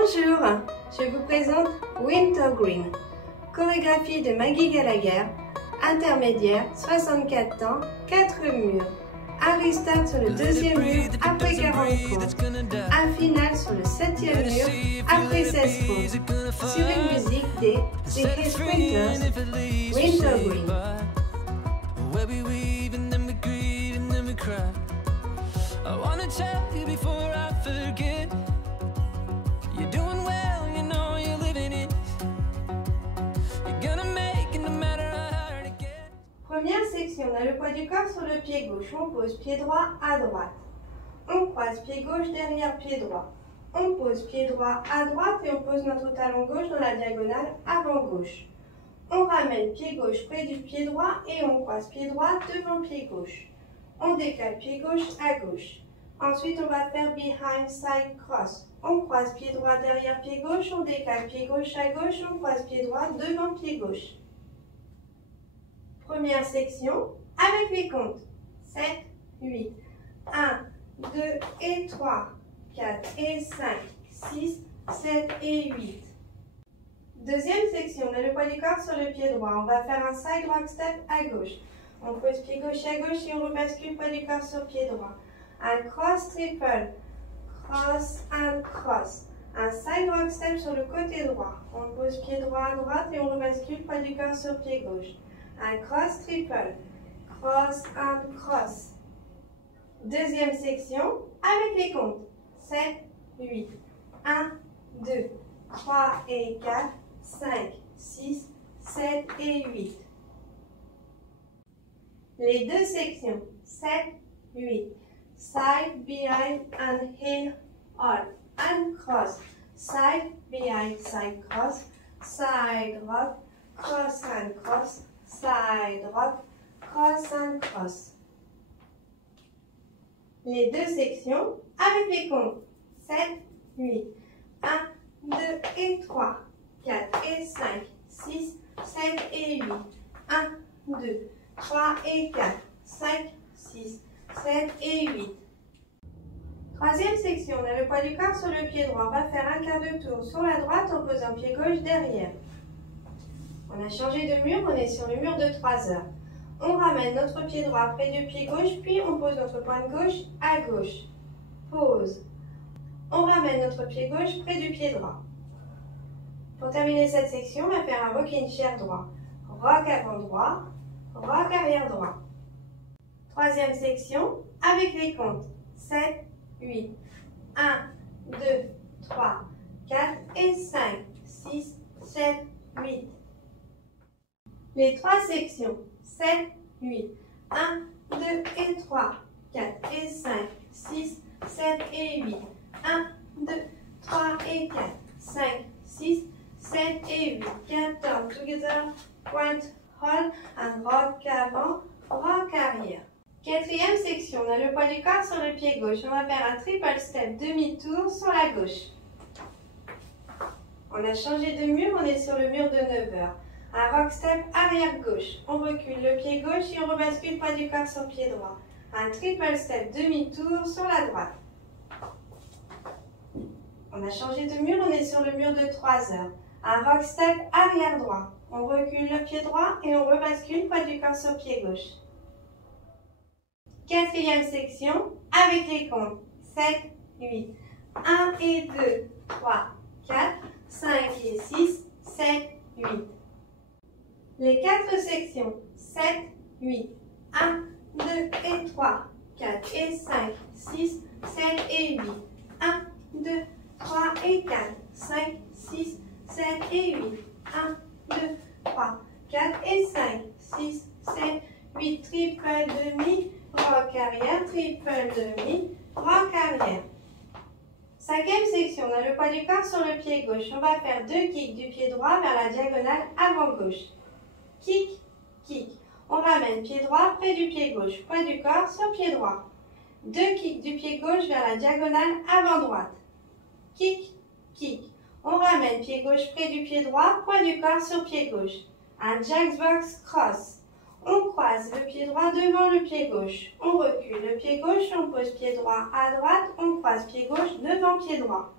Bonjour, je vous présente Wintergreen, chorégraphie de Maggie Gallagher, intermédiaire, 64 ans, 4 murs. Un restart sur le deuxième mur après 40 comptes. Un final sur le 7e mur après 16 comptes. Sur une musique des The Hit Sprinters, Wintergreen. I wanna tell you before I forget. You're doing well, you know you're living it. You're gonna make it no matter how hard it gets. Première section, on a le poids du corps sur le pied gauche. On pose pied droit à droite. On croise pied gauche derrière pied droit. On pose pied droit à droite et on pose notre talon gauche dans la diagonale avant gauche. On ramène pied gauche près du pied droit et on croise pied droit devant pied gauche. On décale pied gauche à gauche. Ensuite, on va faire behind side cross. On croise pied droit derrière pied gauche, on décale pied gauche à gauche, on croise pied droit devant pied gauche. Première section, avec les comptes. 7, 8, 1, 2 et 3, 4 et 5, 6, 7 et 8. Deuxième section, on a le poids du corps sur le pied droit. On va faire un side rock step à gauche. On pose pied gauche à gauche et on rebascule poids du corps sur pied droit. Un cross triple, cross and cross. Un side rock step sur le côté droit. On pose pied droit à droite et on rebascule poids du corps sur pied gauche. Un cross triple, cross and cross. Deuxième section avec les comptes. 7, 8, 1, 2, 3 et 4, 5, 6, 7 et 8. Les deux sections, 7, 8, side, behind, and in, all, and cross, side, behind, side, cross, side, rock, cross and cross, side, rock, cross and cross. Les deux sections avec les comptes, 7, 8, 1, 2 et 3, 4 et 5, 6, 7 et 8, 1, 2, 3 et 4, 5, 6, 7 et 8. Troisième section, on a le poids du corps sur le pied droit. On va faire un quart de tour sur la droite en posant pied gauche derrière. On a changé de mur, on est sur le mur de 3 heures. On ramène notre pied droit près du pied gauche, puis on pose notre pointe gauche à gauche. Pause. On ramène notre pied gauche près du pied droit. Pour terminer cette section, on va faire un rocking chair droit. Rock avant droit. Rock arrière droit. Troisième section, avec les comptes. 7, 8, 1, 2, 3, 4 et 5, 6, 7, 8. Les trois sections. 7, 8, 1, 2 et 3, 4 et 5, 6, 7 et 8. 1, 2, 3 et 4, 5, 6, 7 et 8. 14 together, point, hold, and rock avant, rock arrière. Quatrième section, on a le poids du corps sur le pied gauche. On va faire un triple step demi-tour sur la gauche. On a changé de mur, on est sur le mur de 9 heures. Un rock step arrière gauche. On recule le pied gauche et on rebascule poids du corps sur pied droit. Un triple step demi-tour sur la droite. On a changé de mur, on est sur le mur de 3 heures. Un rock step arrière droit. On recule le pied droit et on rebascule poids du corps sur pied gauche. Quatrième section, avec les comptes. 7, 8, 1 et 2, 3, 4, 5 et 6, 7, 8. Les quatre sections. 7, 8, 1, 2 et 3, 4 et 5, 6, 7 et 8. 1, 2, 3 et 4, 5, 6, 7 et 8. 1, 2, 3, 4 et 5, 6, 7, 8. Triple demi, rock arrière, triple demi, rock arrière. Cinquième section, on a le poids du corps sur le pied gauche. On va faire 2 kicks du pied droit vers la diagonale avant gauche. Kick, kick. On ramène pied droit près du pied gauche, poids du corps sur pied droit. 2 kicks du pied gauche vers la diagonale avant droite. Kick, kick. On ramène pied gauche près du pied droit, poids du corps sur pied gauche. Un jackbox cross. On croise le pied droit devant le pied gauche. On recule le pied gauche, on pose pied droit à droite, on croise pied gauche devant pied droit.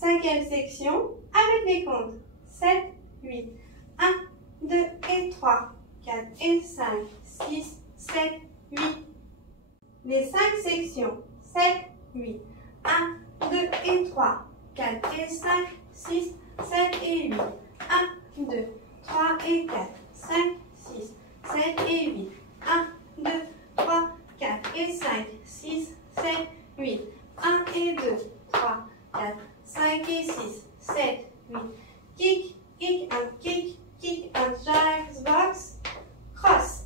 5e section avec les comptes 7, 8, 1, 2 et 3, 4 et 5, 6, 7, 8. Les 5 sections 7, 8, 1, 2 et 3, 4 et 5, 6, 7 et 8, 1, 2, 3 et 4, 5, 6, 7 et 8, 1, 2, 3, 4 et 5, 6, 7, 8, 1 et 2, 3, 4, 5 et 6, 7, 8. Kick, kick and jacks box, cross.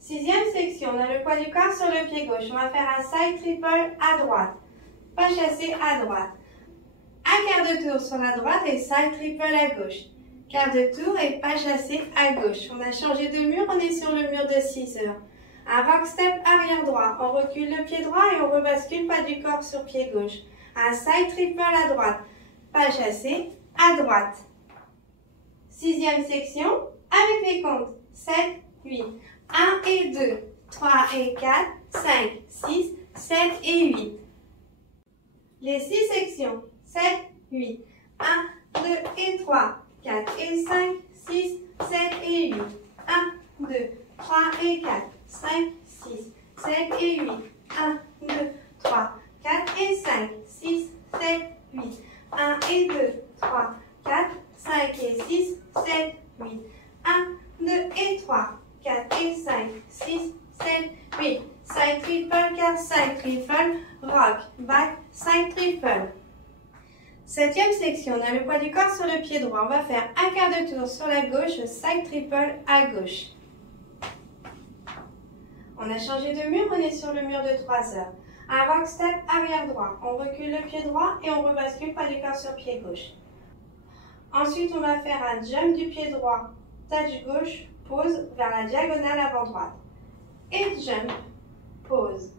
6e section, on a le poids du corps sur le pied gauche. On va faire un side triple à droite, pas chassé à droite. Un quart de tour sur la droite et side triple à gauche. Quart de tour et pas chassé à gauche. On a changé de mur, on est sur le mur de 6 heures. Un rock step arrière droit, on recule le pied droit et on rebascule pas du corps sur pied gauche. Un side triple à droite, pas chassé à droite. 6e section avec les comptes 7, 8, 1 et 2, 3 et 4, 5, 6, 7 et 8. Les 6 sections 7, 8, 1, 2 et 3, 4 et 5, 6, 7 et 8, 1, 2, 3 et 4, 5, 6, 7 et 8, 1, 2, 3, 4 et 5, 6, 7, 8, 1 et 2, 3, 4, 5 et 6, 7, 8, 1, 2 et 3, 4 et 5, 6, 7, 8, 5 triple, 4, 5 triple, rock, back, 5 triple. 7e section, on a le poids du corps sur le pied droit. On va faire un quart de tour sur la gauche, 5 triple à gauche. On a changé de mur, on est sur le mur de 3 heures. Un rock step arrière droit. On recule le pied droit et on rebascule pas du corps sur pied gauche. Ensuite, on va faire un jump du pied droit, touch gauche, pause vers la diagonale avant droite. Et jump, pause.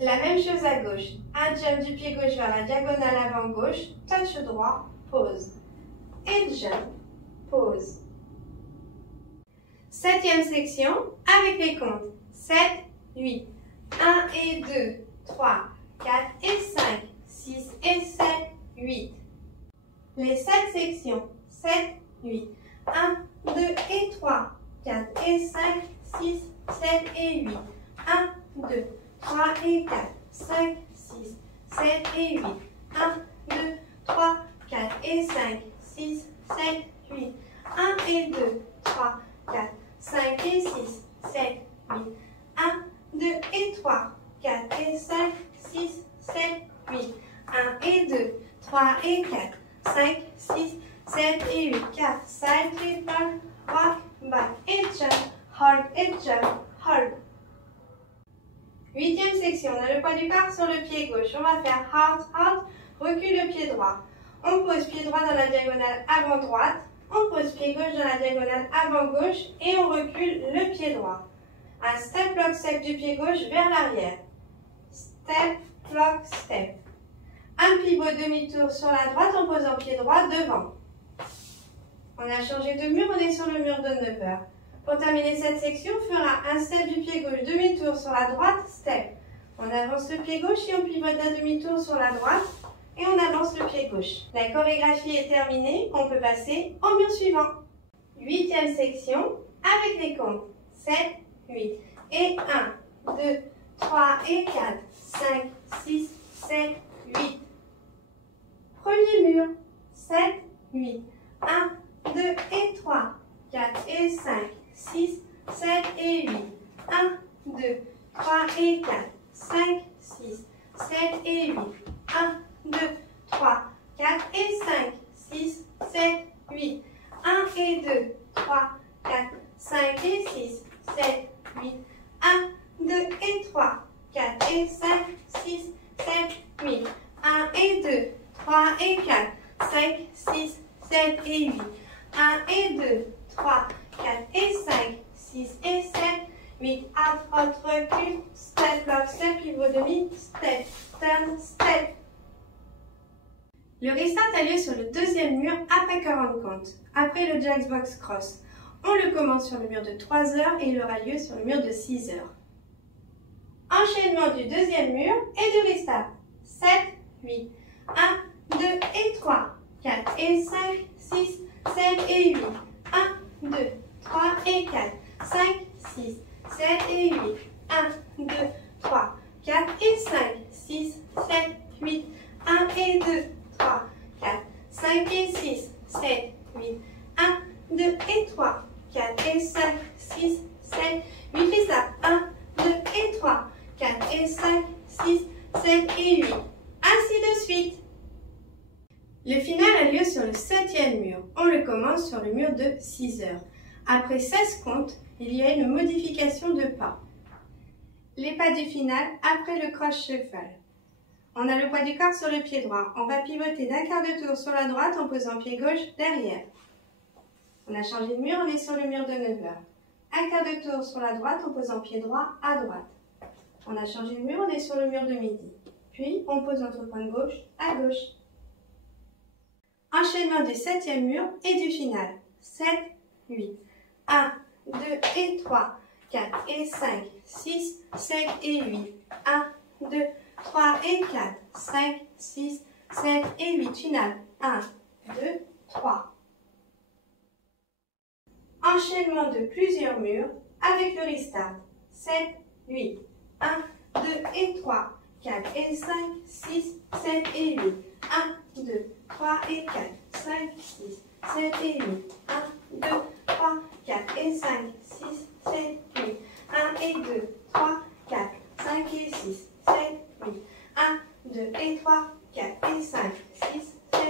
La même chose à gauche. Un jump du pied gauche vers la diagonale avant gauche, touch droit, pause. Et jump, pause. 7e section avec les comptes 7, 8, 1 et 2, 3, 4 et 5, 6 et 7, 8. Les 7 sections 7, 8, 1, 2 et 3, 4 et 5, 6, 7 et 8, 1, 2, 3 et 4, 5, 6, 7 et 8, 1, 2, 3, 4 et 5, 6, 7, 8, 1 et 2, 3, 4, 5 et 6, 7, 8, 1, 2 et 3, 4 et 5, 6, 7, 8, 1 et 2, 3 et 4, 5, 6, 7 et 8, 4, side triple, rock, back et jump, hold. 8e section, on a le poids du corps sur le pied gauche. On va faire hold, recule le pied droit. On pose pied droit dans la diagonale avant droite. On pose pied gauche dans la diagonale avant gauche et on recule le pied droit. Un step, lock, step du pied gauche vers l'arrière. Step, lock, step. Un pivot demi-tour sur la droite en posant pied droit devant. On a changé de mur, on est sur le mur de 9 heures. Pour terminer cette section, on fera un step du pied gauche, demi-tour sur la droite, step. On avance le pied gauche et on pivote d'un demi-tour sur la droite et on avance le pied gauche. La chorégraphie est terminée, on peut passer au mur suivant. 8e section avec les comptes 7, 8 et 1, 2, 3 et 4, 5, 6, 7, 8. Premier mur, 7, 8, 1, 2 et 3, 4 et 5, 6, 7 et 8, 1, 2, 3 et 4, 5, 6, 7 et 8, 1, 2, 3, 4 et 5, 6, 7, 8, 1 et 2, 3, 4, 5 et 6, 7, 8, 1, 2 et 3, 4 et 5, 6, 7, 8, 1 et 2, 3 et 4, 5, 6, 7 et 8, 1 et 2, 3, 4 et 5, 6 et 7, 8, out, recul, step, lock, step, pivot demi, step, turn, step. Le restart a lieu sur le deuxième mur après 40 comptes, après le jacks box cross. On le commence sur le mur de 3 heures et il aura lieu sur le mur de 6 heures. Enchaînement du deuxième mur et du restart. 7, 8, 2 et 3, 4 et 5, 6, 7 et 8. 1, 2, 3 et 4, 5, 6, 7 et 8. 1, 2, 3, 4 et 5, 6, 7, 8. 1 et 2, 3, 4, 5 et 6, 7, 8. 1, 2 et 3, 4 et 5, 6, 7, 8. Fais ça. 1, 2 et 3, 4 et 5, 6, 7 et 8. Ainsi de suite. Le final a lieu sur le 7e mur. On le commence sur le mur de 6 heures. Après 16 comptes, il y a une modification de pas. Les pas du final après le croche-cheval. On a le poids du corps sur le pied droit. On va pivoter d'un quart de tour sur la droite en posant pied gauche derrière. On a changé de mur, on est sur le mur de 9 heures. Un quart de tour sur la droite en posant pied droit à droite. On a changé de mur, on est sur le mur de midi. Puis, on pose notre poing gauche à gauche. Enchaînement du 7e mur et du final. 7, 8. 1, 2 et 3, 4 et 5, 6, 7 et 8. 1, 2, 3 et 4, 5, 6, 7 et 8. Final. 1, 2, 3. Enchaînement de plusieurs murs avec le restart. 7, 8. 1, 2 et 3, 4 et 5, 6, 7 et 8. 1, 2, 3 et 4, 5, 6, 7 et 8. 1, 2, 3, 4 et 5, 6, 7, 8. 1 et 2, 3, 4, 5 et 6, 7, 8. 1, 2 et 3, 4 et 5, 6, 7,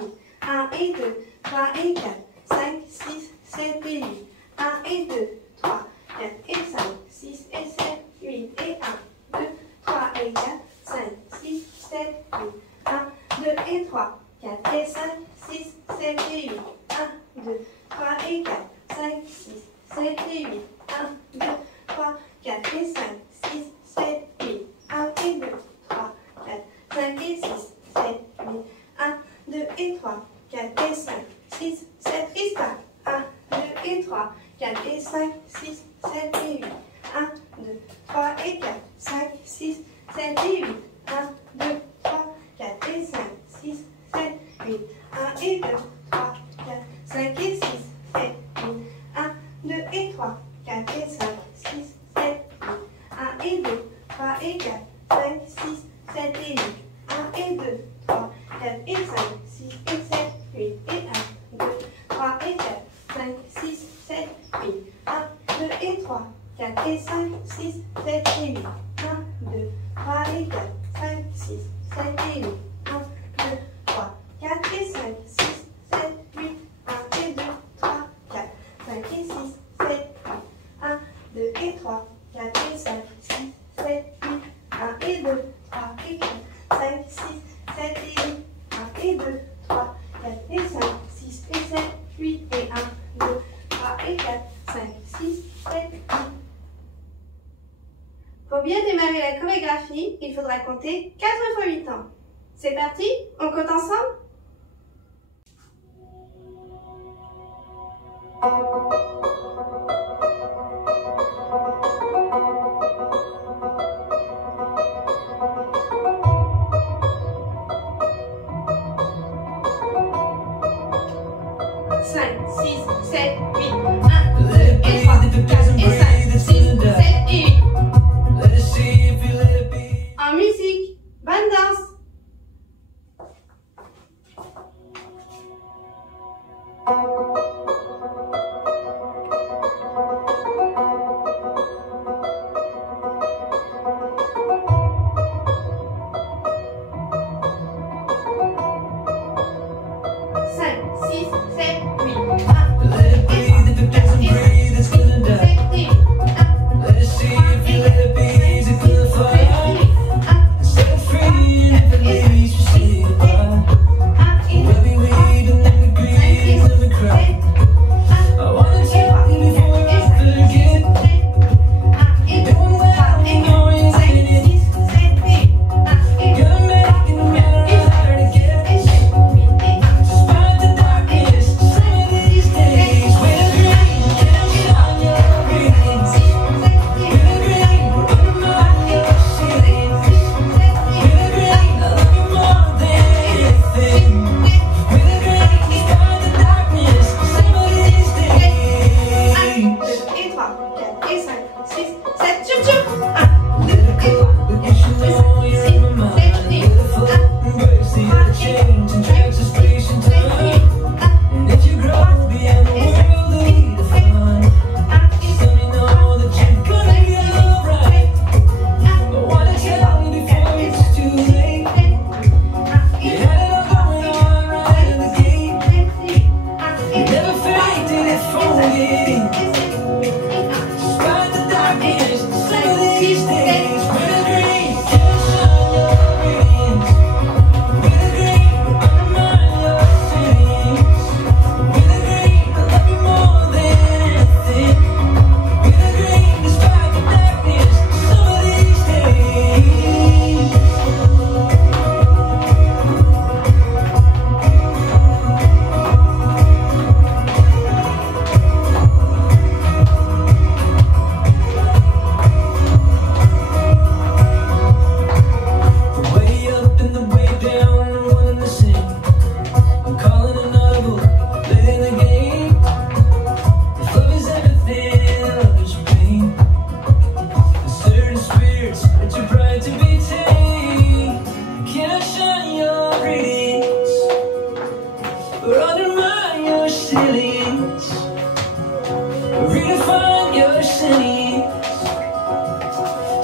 8. 1 et 2, 3 et 4, 5, 6, 7 et 8. 1 et 2, 3, 4 et 5, 6 et 7, 8. Et 1, 2, 3 et 4, 5, 6, 7, 8. 1, 2 et 3, 4 et 5, 6, 7 et 8. 1, 2, 3 et 4, 5, 6, 7 et 8. 1, 2, 3, 4 et 5, 6, 7, 8. 1 et 2, 3, 4, 5 et 6, 7, 8. 1, 2 et 3, 4 et 5, 6, 7, restart. 1, 2 et 3, 4 et 5, 6, 7 et 8. 1, 2, 3 et 4, 5, 6, 7 et 8. 1, 2, 3, 4 et 5, 6, 7, 8. 1 et 2, 3, 4, 5 et 6, 7, 8. 1, 2 et 3, 4 et 5, 6, 7, 8. 1 et 2, 3 et 4, 5, 6, 7 et 8. 1 et 2, 3, 4 et 5, 6 et 7, 8. Et 1, 2, 3 et 4, 5, 6, 7, 8. 1, 2 et 3, 4 et 5, 6, 7 et 8. 1, 2, 3 et 4, 5, 6, 7 et 8. 1, 2, 3, 4 et 5, 6, 7, 8. 1 et 2, 3, 4, 5 et 6, 7, 8. 1, 2 et 3, 4 et 5, 6, 7, 8. 1 et 2, 3 et 4, 5, 6, 7 et 8. 1 et 2, 3, 4 et 5, 6 et 7, 8. Et 1, 2, 3 et 4, 5, 6, 7, 8. Pour bien démarrer la chorégraphie, il faudra compter 4 fois 8 ans. C'est parti? On compte ensemble? En musique, bonne danse! redefine your city.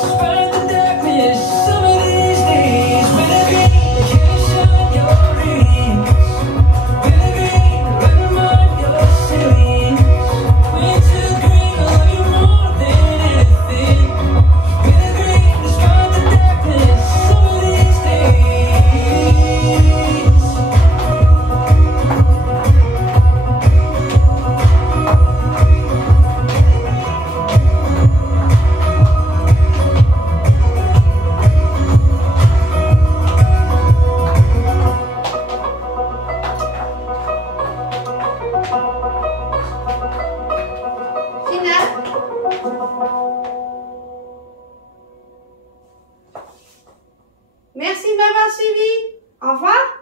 Despite the darkness, some of these days, with a green, can shine your dreams. With a green, remind your city. We're too green, I love you more than anything. With a green, despite the darkness, some of these days. Merci de m'avoir suivi. Au revoir.